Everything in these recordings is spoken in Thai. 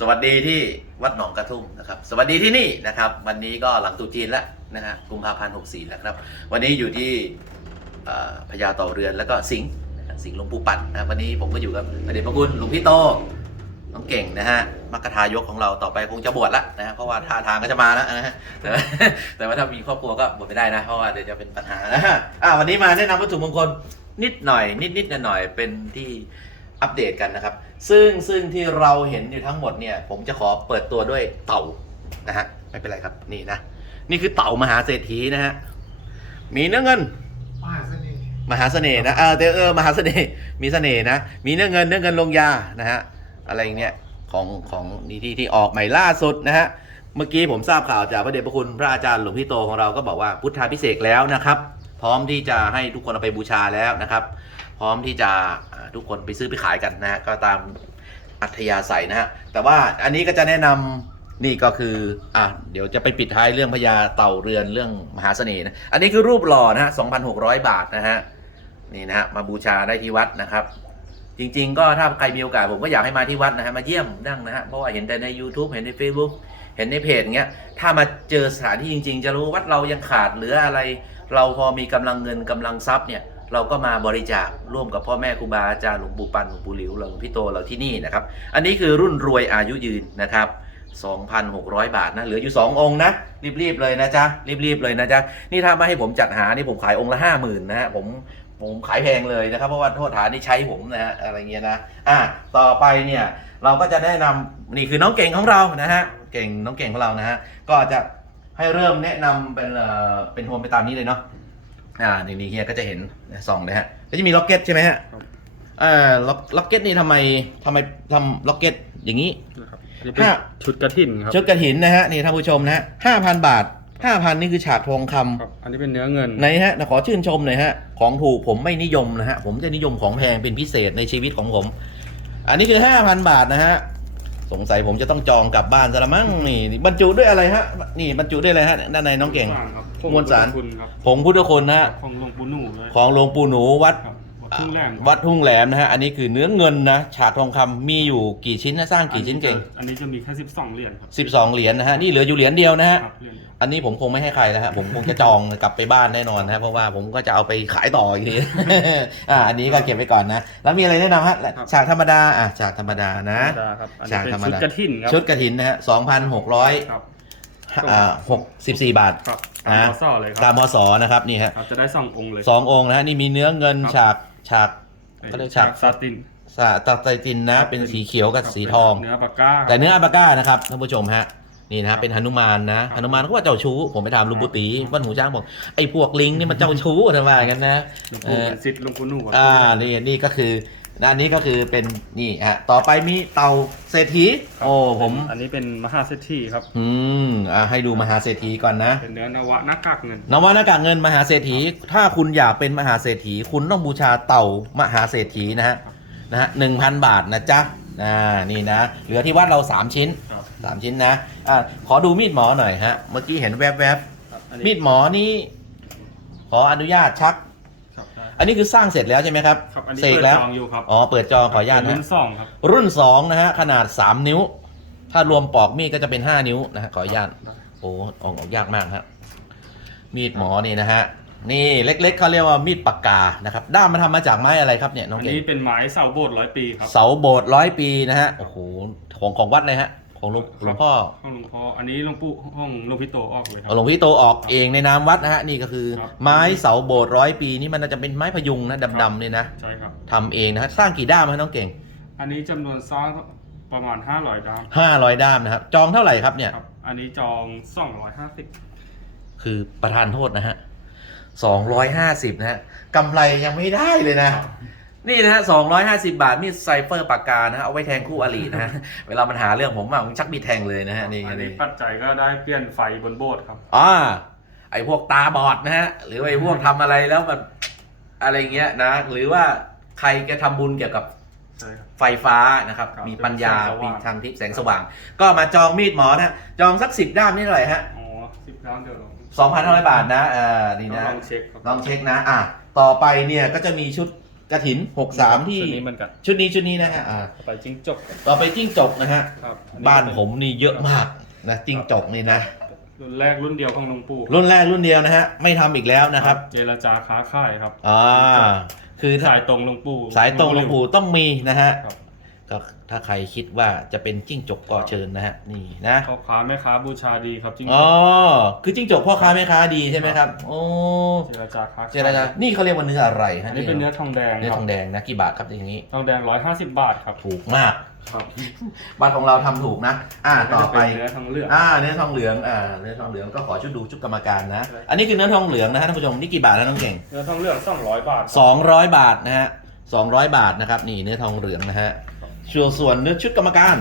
สวัสดีที่วัดหนองกระทุ่มนะครับ สวัสดีที่นี่นะครับ วันนี้ก็หลังตุจีนแล้วนะฮะกุมภาพันธ์หกสี่แล้วครับ วันนี้อยู่ที่พญาต่อเรือนแล้วก็สิงห์สิงห์หลวงปู่ปั่นนะวันนี้ผมก็อยู่กับพระเดชพระคุณหลวงพี่โตน้องเก่งนะฮะมัคคทายกของเราต่อไปคงจะบวชละนะฮะเพราะว่าท่าทางก็จะมาแล้วนะฮะแต่ว่าแต่ว่าถ้ามีครอบครัวก็บวชไม่ได้นะ เพราะว่าเดี๋ยวจะเป็นปัญหานะฮะอะวันนี้มาแนะนำวัตถุมงคลนิดหน่อย นิดนิดหน่อยเป็นที่ อัปเดตกันนะครับ ซึ่งซึ่งที่เราเห็นอยู่ทั้งหมดเนี่ย ผมจะขอเปิดตัวด้วยเต่านะฮะไม่เป็นไรครับนี่นะ นี่คือเต่ามหาเศรษฐีนะฮะมีเนื้อเงิน มหาเสน่ห์มหาเสน่ห์นะเออเดี๋ยวเออมหาเสน่ห์มีเสน่ห์นะ มีเนื้อเงินเนื้อเงินลงยานะฮะอะไรอย่างเนี้ยของของนี่ที่ที่ออกใหม่ล่าสุดนะฮะเมื่อกี้ผมทราบข่าวจากพระเดชพระคุณพระอาจารย์หลวงพี่โตของเราก็บอกว่าพุทธาพิเศษแล้วนะครับ พร้อมที่จะให้ทุกคนเอาไปบูชาแล้วนะครับ พร้อมที่จะทุกคนไปซื้อไปขายกันนะฮะก็ตามอัธยาศัยนะฮะแต่ว่าอันนี้ก็จะแนะนำนี่ก็คืออะเดี๋ยวจะไปปิดท้ายเรื่องพญาเต่าเรือนเรื่องมหาเสน่ห์นะอันนี้คือรูปหล่อนะฮะ2,600 บาทนะฮะนี่นะฮะมาบูชาได้ที่วัดนะครับ จริง ๆ ก็ถ้าใครมีโอกาสผมก็อยากให้มาที่วัดนะฮะมาเยี่ยมนั่งนะฮะเพราะว่าเห็นแต่ใน YouTube เห็นใน Facebook เห็นในเพจอย่างเงี้ย ถ้ามาเจอสถานที่จริง ๆ จะรู้วัดเรายังขาดหลืออะไร เราพอมีกำลังเงินกำลังทรัพย์เนี่ย เราก็มาบริจาคร่วมกับพ่อแม่ครูบาอาจารย์หลวงปู่ปันหลวงปู่หลิวหลวงพี่โตเราที่นี่นะครับ อันนี้คือรุ่นรวยอายุยืนนะครับ 2,600 บาทนะเหลืออยู่ 2 องค์นะรีบๆเลยนะจ๊ะรีบๆเลยนะจ๊ะนี่ถ้าไม่ให้ผมจัดหานี่ผมขายองค์ละ 50,000นะฮะผมผมขายแพงเลยนะครับเพราะว่าโทษฐานนี่ใช้ผมนะฮะอะไรเงี้ยนะอะต่อไปเนี่ยเราก็จะแนะนำนี่คือน้องเก่งของเรานะฮะเก่งน้องเก่งของเรานะฮะก็จะให้เริ่มแนะนำเป็นเอ่อเป็นโฮมไปตามนี้เลยเนาะ อ่านี่นี่เฮียก็จะเห็นส่องเลยฮะก็จะมีล็อกเก็ตใช่ไหมฮะครับเอ่อล็อกล็อกเก็ตนี่ทำไมทำไมทำล็อกเก็ตอย่างนี้นะครับอันนี้เป็นห้าชุดกระถินครับชุดกระถินนะฮะนี่ท่านผู้ชมนะฮะห้าพันบาทห้าพันนี่คือฉากทองคำ ครับ อันนี้เป็นเนื้อเงิน ไหนฮะขอชื่นชมหน่อยฮะ ของถูกผมไม่นิยมนะฮะ ผมจะนิยมของแพงเป็นพิเศษในชีวิตของผม อันนี้คือ 5,000 บาทนะฮะ สงสัยผมจะต้องจองกลับบ้านซะละมั้งนี่บรรจุด้วยอะไรฮะ นี่บรรจุด้วยอะไรฮะด้านในน้องเก่งครับมวลสารคุณครับผงพุทธคุณนะฮะของหลวงปู่หนูเลย ของหลวงปู่หนูวัดครับวัด ทุ่งแหลมครับวัดทุ่งแหลมนะฮะ อันนี้คือเนื้อเงินนะ ฉาดทองคำมีอยู่กี่ชิ้นนะสร้างกี่ชิ้นเก่ง อันนี้จะมีแค่12เหรียญครับ12เหรียญนะฮะ นี่เหลืออยู่เหรียญเดียวนะฮะครับเหรียญเดียวอันนี้ผมคงไม่ให้ใครแล้วฮะ ผมคงจะจองกลับไปบ้านแน่นอนนะเพราะว่าผมก็จะเอาไปขายต่ออีกที อ่า อันนี้ก็เก็บไว้ก่อนนะ แล้วมีอะไรแนะนำฮะ ฉากธรรมดา อะ ฉากธรรมดานะธรรมดาครับอันนี้ฉากเป็นธรรมชุดดากระถินครับ ชุดกระถินนะฮะสองพันหกร้อยครับอ่าหกสิบสี่บาทครับตามนะมอซ่อเลยคตารัมมศนะครับนี่ฮะครับจะได้สององค์เลยสององค์นะฮะนี่มีเนื้อเงินครับฉาก ฉากเขาเรียกฉากซาตินสาตาไตรตินนะ เป็นสีเขียวกับครับสีทอง เนื้อปากก้า แต่เนื้ออัลปาก้านะครับท่านผู้ชมฮะนี่นะฮะเป็นหนุมานนะครับหนุมานเขาว่าเจ้าชู้ ผมไปถามลุงปุตีบ้านหูช้างบอกไอ้พวกลิงนี่มันเจ้าชู้ทำไมกันนะหลวงเอปู่อเป็นศิษย์หลวงปู่หนูวัดอ่าทุ่งแหลมนี่นี่ก็คือ อันนี้ก็คือเป็นนี่ฮะต่อไปมีเต่าเศรษฐีโอ้ผม อันนี้เป็นมหาเศรษฐีครับ อืมอ่าให้ดูมหาเศรษฐีก่อนนะเป็นเนื้อนวะหน้ากากเงินนวานากากเงินมหาเศรษฐี ถ้าคุณอยากเป็นมหาเศรษฐี คุณต้องบูชาเต่ามหาเศรษฐีนะฮะนะฮะหนึ่งพันบาทนะจ๊ะอ่านี่นะ เหลือที่วัดเราสามชิ้นครับสามชิ้นนะอ่าขอดูมีดหมอหน่อยฮะ เมื่อกี้เห็นแวบครับอันๆมีนี้ดหมอนี่ขออนุญาตชักครับได้ อันนี้คือสร้างเสร็จแล้วใช่ไหมครับครับอันนี้เสกเปิดแล้วจองอยู่ครับอ๋อเปิดจองขออนุญาตเป็นนะรุ่นสองครับรุ่น2นะฮะขนาด 3 นิ้ว ถ้ารวมปอกมีดก็จะเป็น 5 นิ้วนะฮะขออนุญาตโอ้ออกออกยากมากครับมีดหมอนี่นะฮะนี่เล็กๆเขาเรียกว่ามีดปากกานะครับด้ามมันทำมาจากไม้อะไรครับเนี่ยน้องอันเก่งนี้เป็นไม้เสาโบสถ์ร้อยปีครับเสาโบสถ์ร้อยปีนะฮะโอ้โหของของวัดเลยฮะ ของหลวงหลวงพ่อห้องหลวงพ่ออันนี้หลวงปู่ห้องหลวงพี่โตออกเลยครั เอาหลวงพี่โตออกเองในนามวัดนะฮะนี่ก็คือ ครับไม้เสาโบสถ์ร้อยปีนี่มันน่าจะเป็นไม้พยุงนะดำๆเนี่ยนะใช่ครับ ทำเองนะฮะสร้างกี่ด้ามฮะน้องเก่ง อันนี้จำนวนสร้างประมาณ 500ดาว500 ด้ามนะครับจองเท่าไหร่ครับเนี่ย ครับ อันนี้จอง 250 คือประธานโทษนะฮะสองร้อยห้าสิบนะฮะกำไรยังไม่ได้เลยนะ นี่นะฮะสองร้อยห้าสิบาท มีดไซเฟอร์ปากกานะฮะเอาไว้แทงคู่อรินะฮะ เวลามันหาเรื่องผมอะผมชักมีดแทงเลยนะฮะนี่อันนี้นี่ปัจจัยก็ได้เปลี่ยนไฟบนโบสถ์ครับอ๋อไอพวกตาบอดนะฮะ หรือว่าไอพวกทำอะไรแล้วมันอะไรเงี้ยนะ หรือว่าใครจะทำบุญเกี่ยวกับ ใช่ครับ ไฟฟ้านะครับ ครับมีปัญญา แสงสว่างมีทางทิพย์แสงสว่าง ก็มาจองมีดหมอนะฮะจองสักสิบด้ามนี่เท่าไหร่ฮะอ๋อสิบดาวเดี๋ยวลองสองพันห้าร้อยบาทนะเอ่า นี่นะ ลองเช็คครับ ลองเช็คนะ อะ ต่อไปเนี่ยก็จะมีชุด กระถิน63ที่ชุดนี้เหมือนกันชุดนี้ชุดนี้นะฮะอ่าต่อไปจิ้งจกต่อไปจิ้งจกนะฮะครับอบ้านผมนี่เยอะมากนะจิ้งจกนี่นะรุ่นแรกรุ่นเดียวของหลวงปู่รุ่นแรกรุ่นเดียวนะฮะไม่ทำอีกแล้วนะครับ เจรจาค้าขายครับอ่าคือถ้าสายตรงหลวงปู่สายตรงหลวงปู่ต้องมีนะฮะ ครับก็ถ้าใครคิดว่าจะเป็นจิ้งจกก็เชิญนะฮะนี่นะพ่อค้าแม่ค้าบูชาดีครับจริงอ๋อคือจิ้งจกพ่อค้าแม่ค้าดีใช่ไหมครับ โอ้เจรจาค้าขายเจรจานี่เขาเรียกว่าเนื้ออะไรฮะอันนี้เป็นเนื้อทองแดงเนื้อครัทบองแดงนะกี่บาทครับอย่างนี้ ทองแดงร้อยห้าสิบบาทครับถูกมากครับบ้านของเราทำถูกนะ อ่าต่อไป เนื้อทองเหลืองอ่าเนื้อทองเหลืองอ่าเนื้อทองเหลืองก็ขอชุดดูชุดกรรมการนะใช่อันนี้คือเนื้อทองเหลืองนะฮะท่านผู้ชมนี่กี่บาทนะน้องเก่ง เนื้อทองเหลืองสองร้อยบาท200 บาทนะฮะ200 บาทนะครับ นี่เนื้อทองเหลืองนะฮะ ส่วนส่วนเนื้อชุดกรรมการ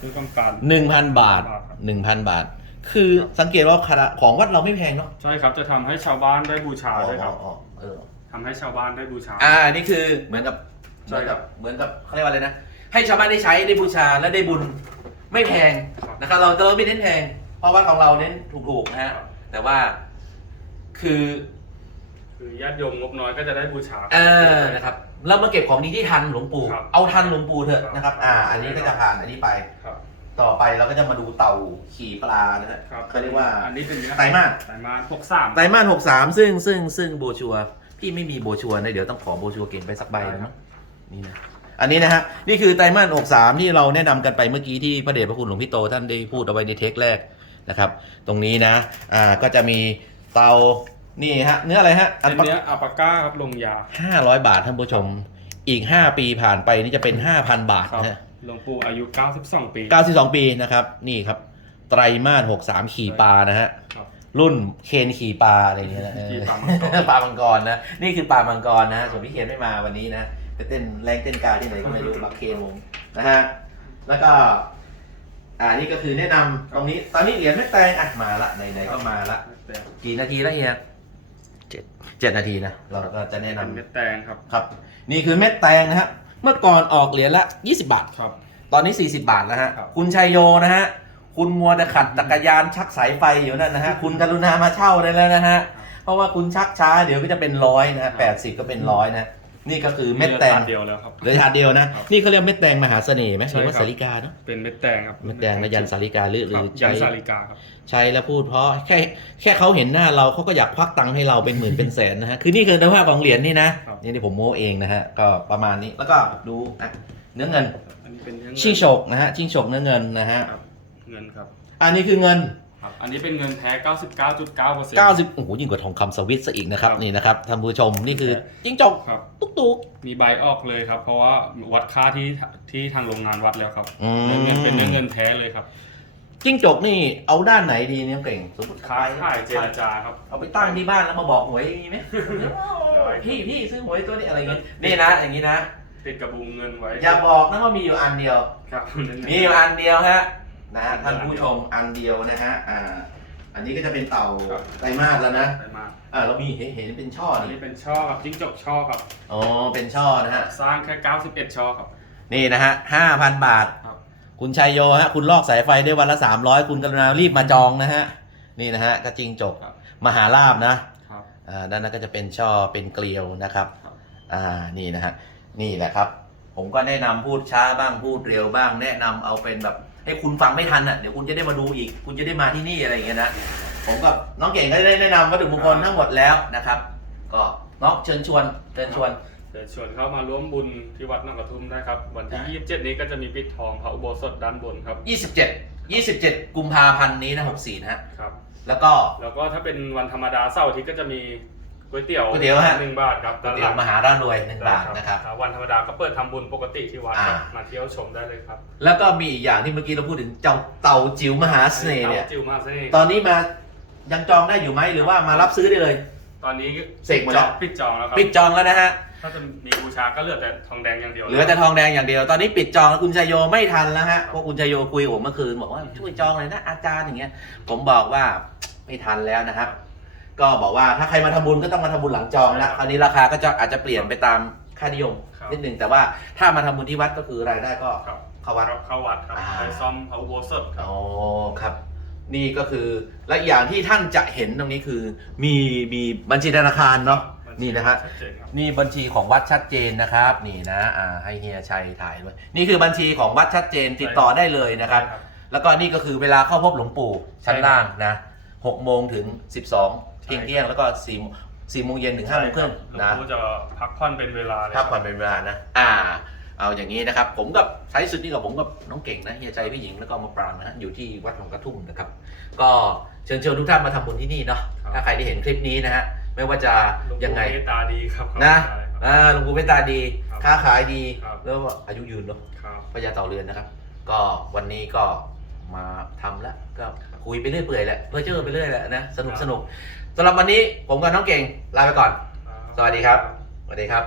คือกำกัน 1,000 บาท1,000 บาท คือสังเกตว่าขนาดของวัดเราไม่แพงเนาะใช่ครับจะทำให้ชาวบ้านได้บูชาด้วยครับอ๋อเออ ทำให้ชาวบ้านได้บูชา อ่า นี่คือเหมือนกับใช่ครับเหมือนกับเขาเรียกว่าอะไรนะ ให้ชาวบ้านได้ใช้ได้บูชาและได้บุญไม่แพงครับ นะครับ เราจะไม่เน้นแพง เพราะว่าของเราเน้นถูกๆนะฮะแต่ว่าคือคือญาติโยมงบน้อยก็จะได้บูชาเออนะครับ เรามาเก็บของดีที่ทันหลวงปู่ ครับเอาทันหลวงปู่เถอะครับ นะครับ อ่า อันนี้ก็จะผ่านอันนี้ไป ครับ ต่อไปเราก็จะมาดูเต่าขี่ปลานะฮะครับเขาเรียกว่า อันนี้เป็นเนื้อไตรมาส ไตรมาสหกสาม ไตรมาสหกสามซึ่งซึ่งซึ่งโบชัวร์พี่ไม่มีโบชัวร์นะเดี๋ยวต้องขอโบชัวร์เก่งไปสักใบนะมั้งนี่นะอันนี้นะฮะนี่คือไตรมาสหกสามที่เราแนะนำกันไปเมื่อกี้ที่พระเดชพระคุณหลวงพี่โตท่านได้พูดเอาไว้ในเทคแรกนะครับ ตรงนี้นะอ่าก็จะมีเตา นี่ฮะ เนื้ออะไรฮะอัเป็นนเนื้ออัลปาก้าครับลงยา ห้าร้อยบาทท่านผู้ชม อีก5ปีผ่านไปนี่จะเป็น5,000บาทครับนะฮะหลวงปู่อายุ 92 ปี92ปีนะครับ นี่ครับ ไตรมาส63ขี่ปลานะฮะ ครับ รุ่นเคนขี่ปลาอะไรอย่างเงี้ยนะขี่ปลามังกร ปลามังกรนะ นี่คือปลามังกรนะส่วนพี่เคนไม่มาวันนี้นะไปเต้นแรงเต้นกาที่ไหนก็ไม่รู้บักเคนวงนะฮะแล้วก็ อ่านี่ก็คือแนะนำตรงนี้ ตอนนี้เหรียญแม่แตงอะมาละไหนๆก็มาละ กี่นาทีแล้วเฮีย เจ็ดเจ็ดนาทีนะเราก็จะแนะนำเป็นเม็ดแตงครับ ครับ นี่คือเม็ดแตงนะฮะเมื่อก่อนออกเหรียญละ 20 บาท ครับ ตอนนี้ 40 บาทแล้วฮะครับ คุณชัยโยนะฮะคุณมัวแต่ขัดจักรยานชักสายไฟอยู่นั่นนะฮะคุณกรุณามาเช่าได้แล้วนะฮะเพราะว่าคุณชักช้าเดี๋ยวก็จะเป็นร้อยนะฮะแปดสิบก็เป็นร้อยนะ นี่ก็คือเม็ดแตงเดียวแล้วครับเหลือถาดเดียวนะครับนี่เขาเรียกเม็ดแตงมหาเสน่ห์ไหมหใช่รือว่าครับ สาริกาเนาะเป็นเม็ดแตงครับเม็ดแดงและยันสาริกาหรือหครืรับอยัใช้นสาลิกาครับ ใช้แล้วพูดเพราะแค่แค่เขาเห็นหน้าเราเขาก็อยากควักตังค์ให้เราเป็นหมื่นเป็นแสนนะฮะ คือนี่คือเนื้อผ้าของเหรียญนี่นะครับ นี่ที่ผมโม้เองนะฮะ ก็ประมาณนี้แล้วก็ดูอะเนื้อเงินอันนี้เป็นเนื้อเงินชิงฉกนะฮะชิงฉกเนื้อเงินนะฮะ ครับเงินครับ อันนี้คือเงิน ครับอันนี้เป็นเงินแท้ 99.9เปอร์เซ็นต์90โอ้โหยิ่งกว่าทองคำสวิตซะอีกนะครับครับนี่นะครับท่านผู้ชมนี่คือจิ้งจกครับ ตุ๊กตุ๊ก มีใบออกเลยครับ เพราะว่าวัดค่าที่ที่ทางโรงงานวัดแล้วครับอืม เนื้อเงินเป็นเนื้อเงินแท้เลยครับจิ้งจกนี่เอาด้านไหนดีเนี่ยเก่งสมมติค้าขายเจรจาครับ เอาไปตั้งที่บ้านแล้วมาบอกหวยมีไหมได้พี่พี่ซื้อหวยตัวนี้อะไรเงี้ยนี่นะอย่างนี้นะติดกระบุงเงินไว้อย่าบอกนะว่ามีอยู่อันเดียว ครับมีอยู่อันเดียวฮะ นะฮะท่านผู้ชมอันเดียวนะฮะอ่าอันนี้ก็จะเป็นเต่าไตรมาสแล้วนะได้มาอ่าเรามีเห็นเห็นเป็นช่ออันนี่นี้เป็นช่อครับจิ้งจกช่อครับ อ๋อเป็นช่อนะฮะสร้างแค่ 91 ช่อครับ นี่นะฮะห้าพันบาท ครับ คุณชัยโยฮะคุณลอกสายไฟได้วันละสามร้อยคุณกรุณารีบมาจองนะฮะนี่นะฮะกระจิงจกครับ มหาลาบนะครับ อ่าด้านนั้นก็จะเป็นช่อเป็นเกลียวนะครับครับ อ่านี่นะฮะนี่แหละครับ ผมก็แนะนำพูดช้าบ้างพูดเร็วบ้าง แนะนำเอาเป็นแบบ ให้คุณฟังไม่ทันอะเดี๋ยวคุณจะได้มาดูอีก คุณจะได้มาที่นี่อะไรอย่างเงี้ยนะผมกับน้องเก่งก็ได้แนะนำวัตถุมงคลทั้งหมดแล้วนะครับ ก็น้องเชิญชวนเชิญชวนเชิญชวนเข้ามาร่วมบุญที่วัดหนองกระทุ่มได้ครับ วันที่ได้27 นี้ก็จะมีปิดทองพระอุโบสถด้านบนครับ 27 27 กุมภาพันธ์นี้นะ64นะฮะครับ แล้วก็แล้วก็ถ้าเป็นวันธรรมดาเสาร์อาทิตย์ก็จะมี ก๋วยเตี๋ยวก๋วยเตี๋ยวฮะ หนึ่งบาทครับด้านหเดี๋ยลัวงมหาร่ารวยหนึ่งบาทนะครับถ้าวันธรรมดาก็เปิดทำบุญปกติที่วัดครับอ่าม มาเที่ยวชมได้เลยครับแล้วก็มีอีกอย่างที่เมื่อกี้เราพูดถึงเจ้าเต่าจิ๋วมหาเสน่ห์เนี่ยตาจิวมาเสน่ห์ตอนนี้มายังจองได้อยู่ไหมหรือว่ามารับซื้อได้เลย ตอนนี้เสกหมดแล้ว ปิดจองแล้วครับปิดจองแล้วนะฮะ ถ้าจะมีบูชาก็เหลือแต่ทองแดงอย่างเดียว เหลือแต่ทองแดงอย่างเดียว ตอนนี้ปิดจองแล้วคุณชัยโยไม่ทันแล้วฮะเพราะคุณชัยโยคุยกับผมเมื่อคืนบอกว่าช่วยจองเลยนะอาจารย์อย่างเงี้ย ผมบอกว่าไม่ทันแล้วนะครับ ก็บอกว่าถ้าใครมาทำบุญก็ต้องมาทำบุญหลังจองนะคราวนี้ราคาก็จะอาจจะเปลี่ยนไปตามค่านิยมครับ นิดนึงแต่ว่าถ้ามาทำบุญที่วัดก็คือรายได้ก็ครับเข้าวัดเข้าวัดครับอ่า ไปซ่อมพระอุโบสถครับ อ๋อครับ นี่ก็คือและอีกอย่างที่ท่านจะเห็นตรงนี้คือ มีมีบัญชีธนาคารเนาะนี่นะฮะ ชัดเจนครับ นี่บัญชีของวัดชัดเจนนะครับ นี่นะอ่าให้เฮียชัยถ่ายด้วยนี่คือบัญชีของวัดชัดเจนติดต่อได้เลยนะครับ แล้วก็นี่ก็คือเวลาเข้าพบหลวงปู่ชั้นล่างนะหกโมงถึงสิบสอง เที่ยงเที่ยงแล้วก็สี่สี่โมงเย็นถึงห้าโมงครึ่งหลวงนะปู่จะพักผ่อนเป็นเวลาเลยพักผ่อนเป็นเวลานะอ่าเอาอย่างนี้นะครับ ผมกับท้ายสุดนี่กับผมกับน้องเก่งนะเฮียใจพี่หญิงแล้วก็มาปรางนะฮะอยู่ที่วัดหลวงกระทุ่มนะครับ ก็เชิญชวนทุกท่านมาทำบุญที่นี่เนาะถ้าใครได้เห็นคลิปนี้นะฮะไม่ว่าจะหลวงปู่ยังไงเมตตาดีครับนะใช่ครับอ่าหลวงปู่เมตตาดีครับค้าขายดีครับแล้วก็อายุยืนเนาะครับพญาเต่าเรือนนะครับ ก็วันนี้ก็มาทำแล้วก็คุยไปเรื่อยเปื่อยแหละเพื่อเจอไปเรื่อยแหละนะสนุกสนุก สำหรับวันนี้ผมกับน้องเก่งลาไปก่อน สวัสดีครับ สวัสดีครับ